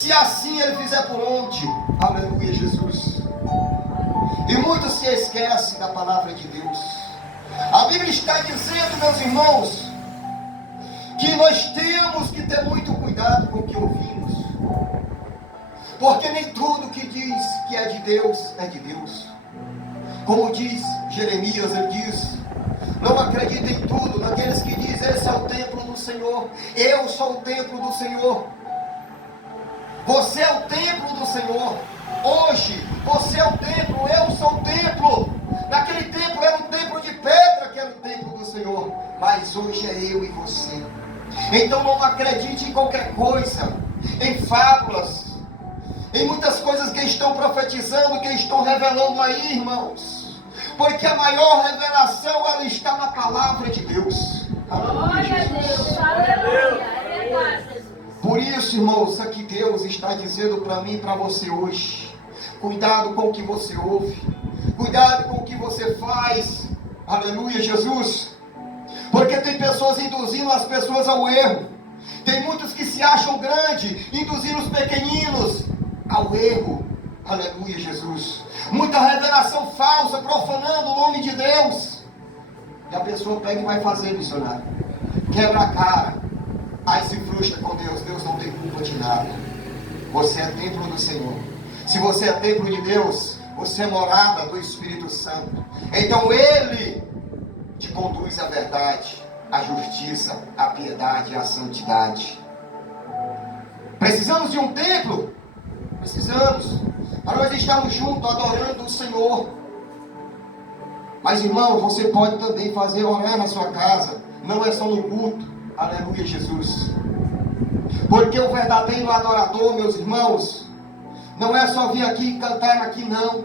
Se assim ele fizer por onde, aleluia, Jesus. E muitos se esquecem da palavra de Deus. A Bíblia está dizendo, meus irmãos, que nós temos que ter muito cuidado com o que ouvimos, porque nem tudo que diz que é de Deus, é de Deus. Como diz Jeremias, ele diz: não acredita em tudo, naqueles que dizem, esse é o templo do Senhor, eu sou o templo do Senhor. Você é o templo do Senhor. Hoje, você é o templo, eu sou o templo. Naquele templo era um templo de pedra, que era o templo do Senhor, mas hoje é eu e você. Então não acredite em qualquer coisa, em fábulas, em muitas coisas que estão profetizando, que estão revelando aí, irmãos, porque a maior revelação, ela está na palavra de Deus. Glória a Deus, aleluia, é verdade, Jesus. Por isso, irmãos, aqui Deus está dizendo para mim e para você hoje: cuidado com o que você ouve, cuidado com o que você faz, aleluia, Jesus, porque tem pessoas induzindo as pessoas ao erro, tem muitos que se acham grandes, induzindo os pequeninos ao erro, aleluia, Jesus, muita revelação falsa, profanando o nome de Deus, e a pessoa pega e vai fazer, missionário, quebra a cara, aí se frustra com Deus. Deus não tem culpa de nada. Você é templo do Senhor. Se você é templo de Deus, você é morada do Espírito Santo. Então Ele te conduz à verdade, à justiça, à piedade e à santidade. Precisamos de um templo? Precisamos. Para nós estarmos juntos adorando o Senhor. Mas, irmão, você pode também fazer orar na sua casa. Não é só no culto. Aleluia, Jesus. Porque o verdadeiro adorador, meus irmãos, não é só vir aqui e cantar aqui, não.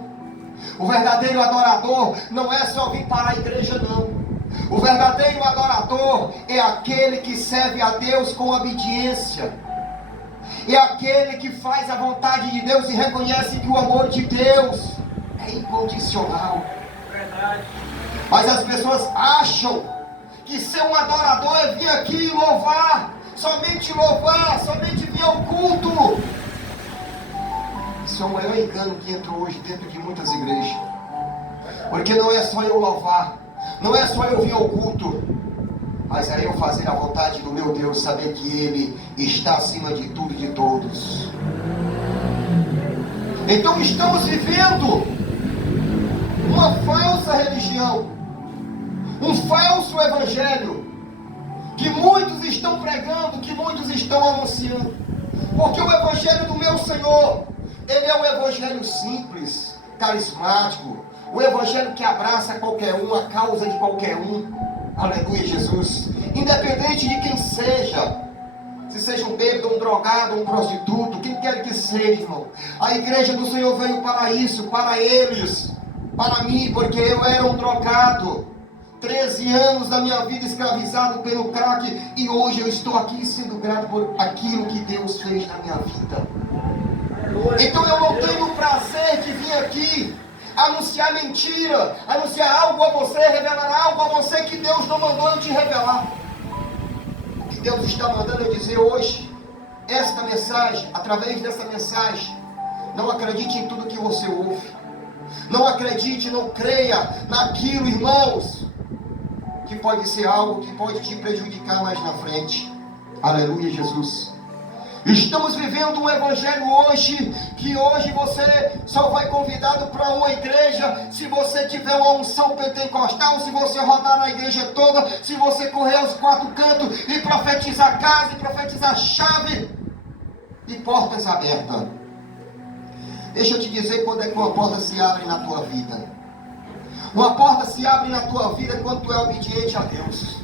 O verdadeiro adorador não é só vir para a igreja, não. O verdadeiro adorador é aquele que serve a Deus com obediência. É aquele que faz a vontade de Deus e reconhece que o amor de Deus é incondicional. Mas as pessoas acham que ser um adorador é vir aqui e louvar, somente vir ao culto. Isso é o maior engano que entrou hoje dentro de muitas igrejas. Porque não é só eu louvar, não é só eu vir ao culto, mas é eu fazer a vontade do meu Deus, saber que Ele está acima de tudo e de todos. Então estamos vivendo uma falsa religião, um falso evangelho, que muitos estão pregando, que muitos estão anunciando. Porque o evangelho do meu Senhor, ele é um evangelho simples, carismático, o evangelho que abraça qualquer um, a causa de qualquer um. Aleluia, Jesus. Independente de quem seja, se seja um bêbado, um drogado, um prostituto, quem quer que seja, irmão, a igreja do Senhor veio para isso, para eles, para mim, porque eu era um drogado, 13 anos da minha vida escravizado pelo crack, e hoje eu estou aqui sendo grato por aquilo que Deus fez na minha vida. Então eu não tenho o prazer de vir aqui anunciar mentira, anunciar algo a você, revelar algo a você que Deus não mandou eu te revelar. O que Deus está mandando eu dizer hoje, esta mensagem, através dessa mensagem, não acredite em tudo que você ouve, não acredite, não creia naquilo, irmãos, que pode ser algo que pode te prejudicar mais na frente. Aleluia, Jesus. Estamos vivendo um evangelho hoje, que hoje você só vai convidado para uma igreja se você tiver uma unção pentecostal, se você rodar na igreja toda, se você correr aos 4 cantos e profetizar casa, e profetizar chave e portas abertas. Deixa eu te dizer quando é que uma porta se abre na tua vida. Uma porta se abre na tua vida quando tu é obediente a Deus.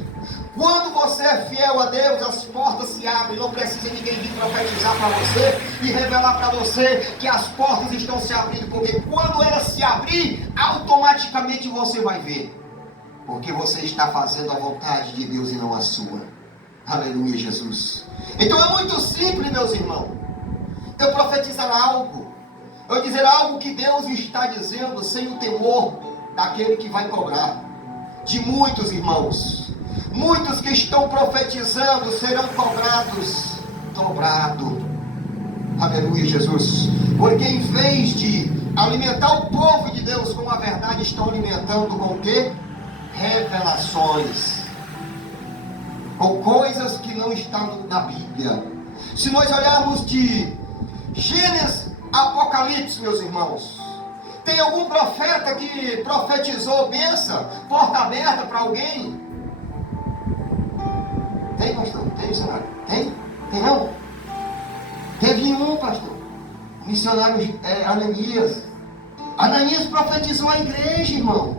Quando você é fiel a Deus, as portas se abrem. Não precisa ninguém vir profetizar para você e revelar para você que as portas estão se abrindo, porque quando elas se abrir, automaticamente você vai ver, porque você está fazendo a vontade de Deus e não a sua. Aleluia, Jesus. Então é muito simples, meus irmãos, eu profetizar algo, eu dizer algo que Deus está dizendo sem o temor daquele que vai cobrar. De muitos irmãos, muitos que estão profetizando serão cobrados dobrado. Aleluia, Jesus. Porque em vez de alimentar o povo de Deus com a verdade, estão alimentando com o quê? Revelações. Com coisas que não estão na Bíblia. Se nós olharmos de Gênesis a Apocalipse, meus irmãos, tem algum profeta que profetizou bênção, porta aberta para alguém? Tem, pastor? Tem, senhor? Tem? Tem não? Teve um, pastor, missionário Ananias. Ananias profetizou a igreja, irmão.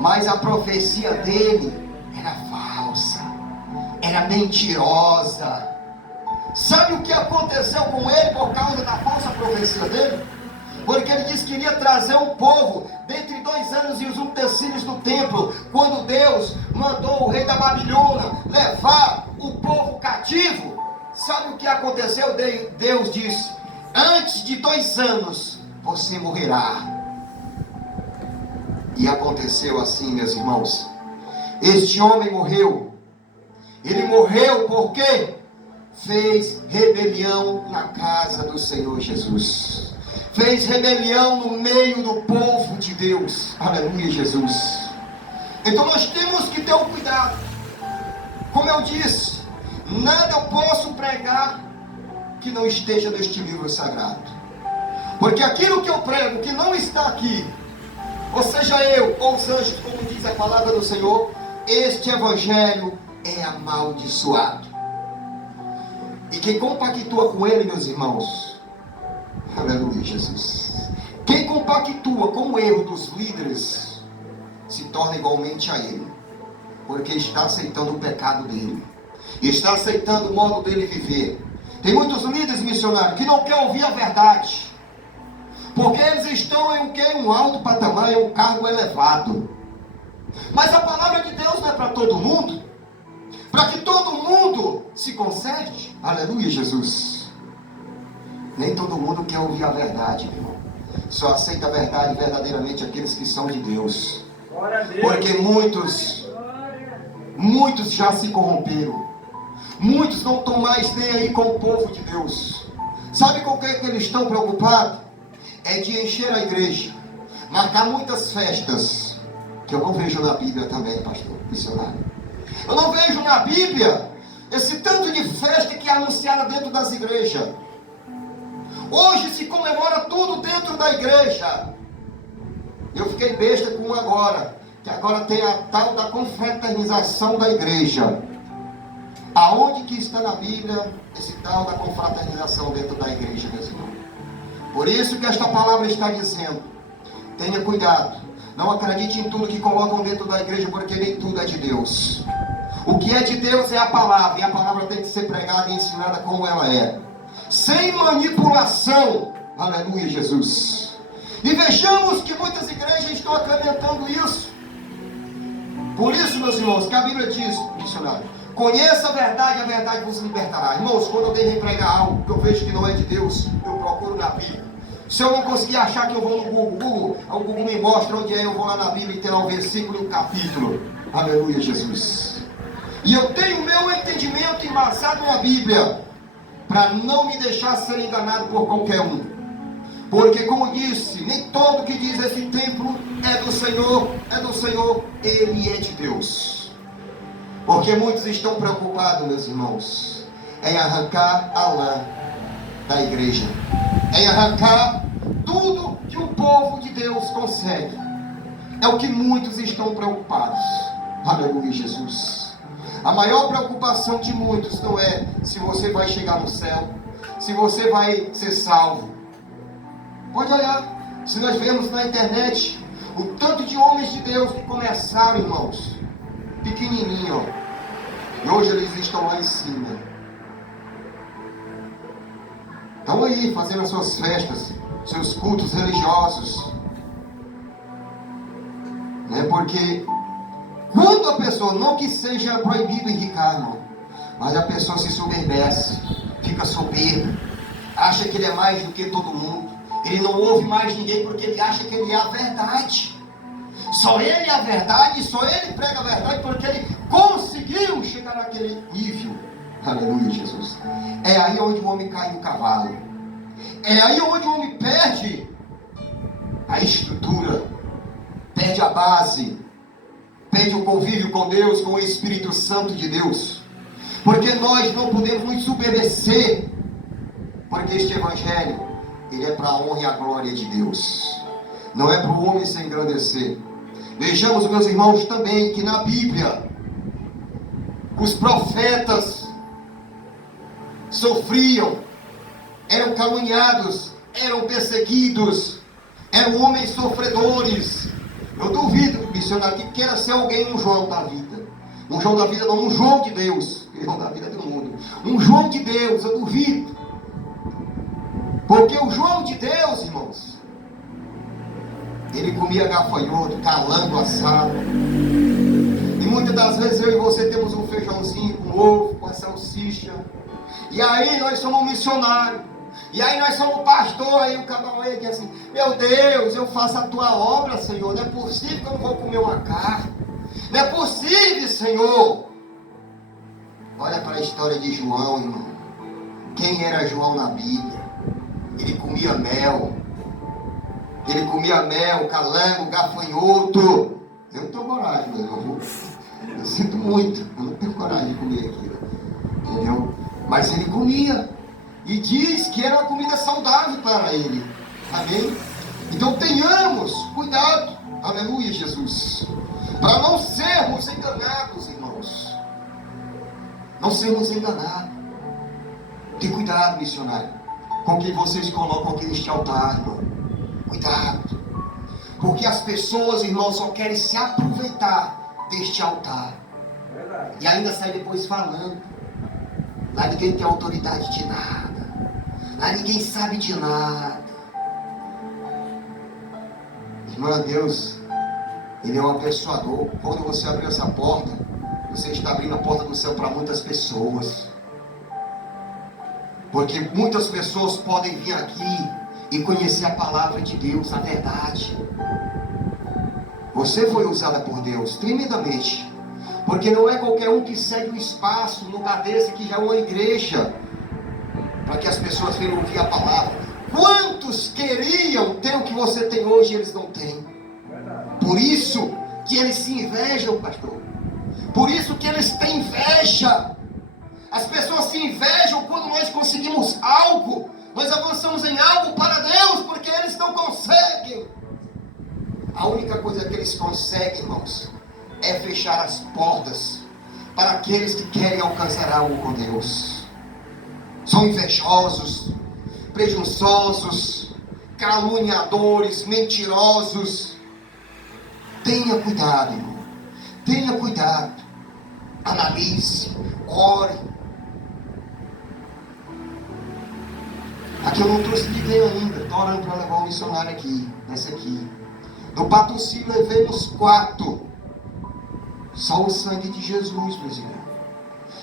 Mas a profecia dele era falsa, era mentirosa. Sabe o que aconteceu com ele por causa da falsa profecia dele? Porque ele disse que iria trazer o povo dentre 2 anos e os utensílios do templo, quando Deus mandou o rei da Babilônia levar o povo cativo. Sabe o que aconteceu? Deus disse: antes de 2 anos você morrerá. E aconteceu assim, meus irmãos. Este homem morreu. Ele morreu porque fez rebelião na casa do Senhor Jesus. Fez rebelião no meio do povo de Deus. Aleluia, Jesus. Então nós temos que ter um cuidado. Como eu disse, nada eu posso pregar que não esteja neste livro sagrado. Porque aquilo que eu prego que não está aqui, ou seja eu ou os anjos, como diz a palavra do Senhor, este evangelho é amaldiçoado. E quem compactua com ele, meus irmãos, aleluia, Jesus, quem compactua com o erro dos líderes se torna igualmente a ele, porque está aceitando o pecado dele, está aceitando o modo dele viver. Tem muitos líderes missionários que não querem ouvir a verdade, porque eles estão em um alto patamar, em um cargo elevado. Mas a palavra de Deus não é para todo mundo, para que todo mundo se conserte. Aleluia, Jesus. Nem todo mundo quer ouvir a verdade, meu irmão. Só aceita a verdade verdadeiramente aqueles que são de Deus. Porque muitos já se corromperam. Muitos não estão mais nem aí com o povo de Deus. Sabe com o que eles estão preocupados? É de encher a igreja, marcar muitas festas, que eu não vejo na Bíblia também, pastor, missionário. Eu não vejo na Bíblia esse tanto de festa que é anunciada dentro das igrejas. Hoje se comemora tudo dentro da igreja. Eu fiquei besta com um agora, que agora tem a tal da confraternização da igreja. Aonde que está na Bíblia esse tal da confraternização dentro da igreja, meus irmãos? Por isso que esta palavra está dizendo: tenha cuidado, não acredite em tudo que colocam dentro da igreja, porque nem tudo é de Deus. O que é de Deus é a palavra, e a palavra tem que ser pregada e ensinada como ela é, sem manipulação. Aleluia, Jesus. E vejamos que muitas igrejas estão acrescentando isso. Por isso, meus irmãos, que a Bíblia diz, missionário, conheça a verdade vos libertará. Irmãos, quando alguém vem pregar algo que eu vejo que não é de Deus, eu procuro na Bíblia. Se eu não conseguir achar, que eu vou no Google, o Google me mostra onde é, eu vou lá na Bíblia e tem lá o versículo e o capítulo. Aleluia, Jesus. E eu tenho o meu entendimento embasado na Bíblia, para não me deixar ser enganado por qualquer um. Porque, como disse, nem todo que diz esse templo é do Senhor, ele é de Deus. Porque muitos estão preocupados, meus irmãos, em arrancar a lã da igreja, em arrancar tudo que o povo de Deus consegue. É o que muitos estão preocupados. Aleluia, Jesus. A maior preocupação de muitos não é se você vai chegar no céu, se você vai ser salvo. Pode olhar, se nós vemos na internet o tanto de homens de Deus que começaram, irmãos, pequenininho, e hoje eles estão lá em cima. Estão aí fazendo as suas festas, seus cultos religiosos, né? Porque quando a pessoa, não que seja proibido enricar, não, mas a pessoa se soberbece, fica soberbo, acha que ele é mais do que todo mundo, ele não ouve mais ninguém porque ele acha que ele é a verdade. Só ele é a verdade, só ele prega a verdade porque ele conseguiu chegar naquele nível. Aleluia, Jesus. É aí onde o homem cai no cavalo. É aí onde o homem perde a estrutura, perde a base, perde o convívio com Deus, com o Espírito Santo de Deus. Porque nós não podemos nos submeter, porque este Evangelho, ele é para a honra e a glória de Deus. Não é para o homem se engrandecer. Vejamos, meus irmãos, também que na Bíblia, os profetas sofriam, eram caluniados, eram perseguidos, eram homens sofredores. Eu duvido, missionário, que queira ser alguém um João da vida. Um João da vida não, um João de Deus. João da vida do mundo. Um João de Deus, eu duvido. Porque o João de Deus, irmãos, ele comia gafanhoto, calango assado. E muitas das vezes eu e você temos um feijãozinho com ovo, com a salsicha. E aí nós somos missionários. E aí nós somos pastor. Aí o camarada diz assim: meu Deus, eu faço a tua obra, Senhor. Não é possível que eu não vou comer uma carne. Não é possível, Senhor. Olha para a história de João, irmão. Quem era João na Bíblia? Ele comia mel. Ele comia mel, calango, gafanhoto. Eu não tenho coragem, meu irmão. Eu sinto muito. Eu não tenho coragem de comer aquilo. Entendeu? Mas ele comia. E diz que era uma comida saudável para ele. Amém? Então tenhamos cuidado. Aleluia, Jesus. Para não sermos enganados, irmãos. Não sermos enganados. Tenha cuidado, missionário, com quem vocês colocam aqui neste altar, irmão. Cuidado. Porque as pessoas, irmãos, só querem se aproveitar deste altar. E ainda sai depois falando. Lá ninguém tem autoridade de nada. Lá ninguém sabe de nada. Irmã, Deus, Ele é um abençoador. Quando você abrir essa porta, você está abrindo a porta do céu para muitas pessoas. Porque muitas pessoas podem vir aqui e conhecer a palavra de Deus, a verdade. Você foi usada por Deus tremendamente. Porque não é qualquer um que segue um espaço, um lugar desse que já é uma igreja, para que as pessoas venham ouvir a palavra. Quantos queriam ter o que você tem hoje e eles não têm? Por isso que eles se invejam, pastor. Por isso que eles têm inveja. As pessoas se invejam quando nós conseguimos algo. Nós avançamos em algo para Deus, porque eles não conseguem. A única coisa que eles conseguem, irmãos, é fechar as portas para aqueles que querem alcançar algo com Deus. São invejosos, presunçosos, caluniadores, mentirosos. Tenha cuidado, irmão. Tenha cuidado. Analise, ore. Aqui eu não trouxe ninguém ainda. Estou orando para levar um missionário aqui, nessa aqui. No patrocínio levemos 4. Só o sangue de Jesus, meus irmãos.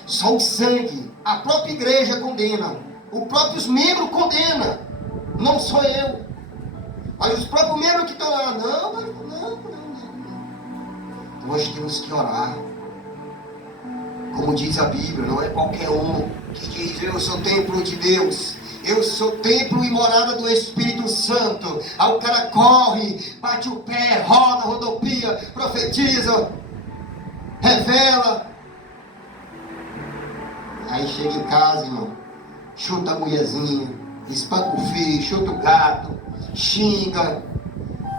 Só o sangue. A própria igreja condena. Os próprios membros condenam. Não sou eu. Mas os próprios membros que estão lá, não. Nós temos que orar. Como diz a Bíblia, não é qualquer um que diz: eu sou templo de Deus. Eu sou templo e morada do Espírito Santo. Aí o cara corre, bate o pé, roda, rodopia, profetiza, revela. Aí chega em casa, irmão, chuta a mulherzinha, espanca o filho, chuta o gato, xinga.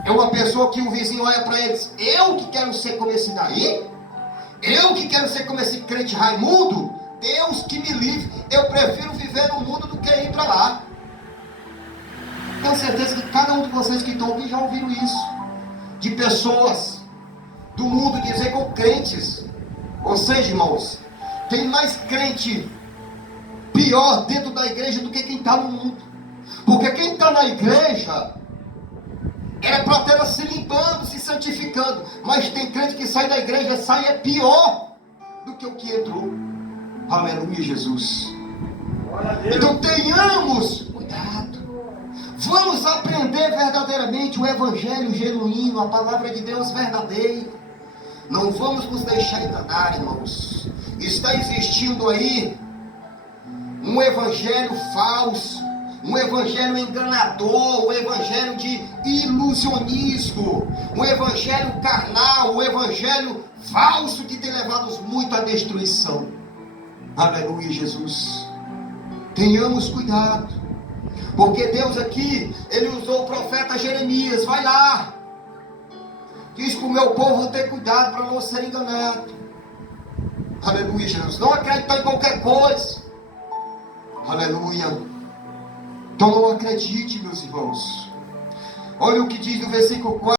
É uma pessoa que o vizinho olha para ele e diz: eu que quero ser como esse daí? Eu que quero ser como esse crente Raimundo? Deus que me livre. Eu prefiro viver no mundo do que ir para lá. Tenho certeza que cada um de vocês que estão aqui já ouviram isso. De pessoas do mundo dizer com crentes. Ou seja, irmãos, tem mais crente pior dentro da igreja do que quem está no mundo. Porque quem está na igreja era para ter se limpando, se santificando. Mas tem crente que sai da igreja, sai é pior do que o que entrou. Aleluia, Jesus. Então tenhamos cuidado. Vamos aprender verdadeiramente o evangelho genuíno, a palavra de Deus verdadeira. Não vamos nos deixar enganar, irmãos. Está existindo aí um evangelho falso, um evangelho enganador, um evangelho de ilusionismo, um evangelho carnal, um evangelho falso que tem levado muito à destruição. Aleluia, Jesus. Tenhamos cuidado, porque Deus aqui, Ele usou o profeta Jeremias. Vai lá, diz para o meu povo ter cuidado para não ser enganado. Aleluia, Jesus. Não acreditar em qualquer coisa. Aleluia. Então não acredite, meus irmãos. Olha o que diz no versículo 4.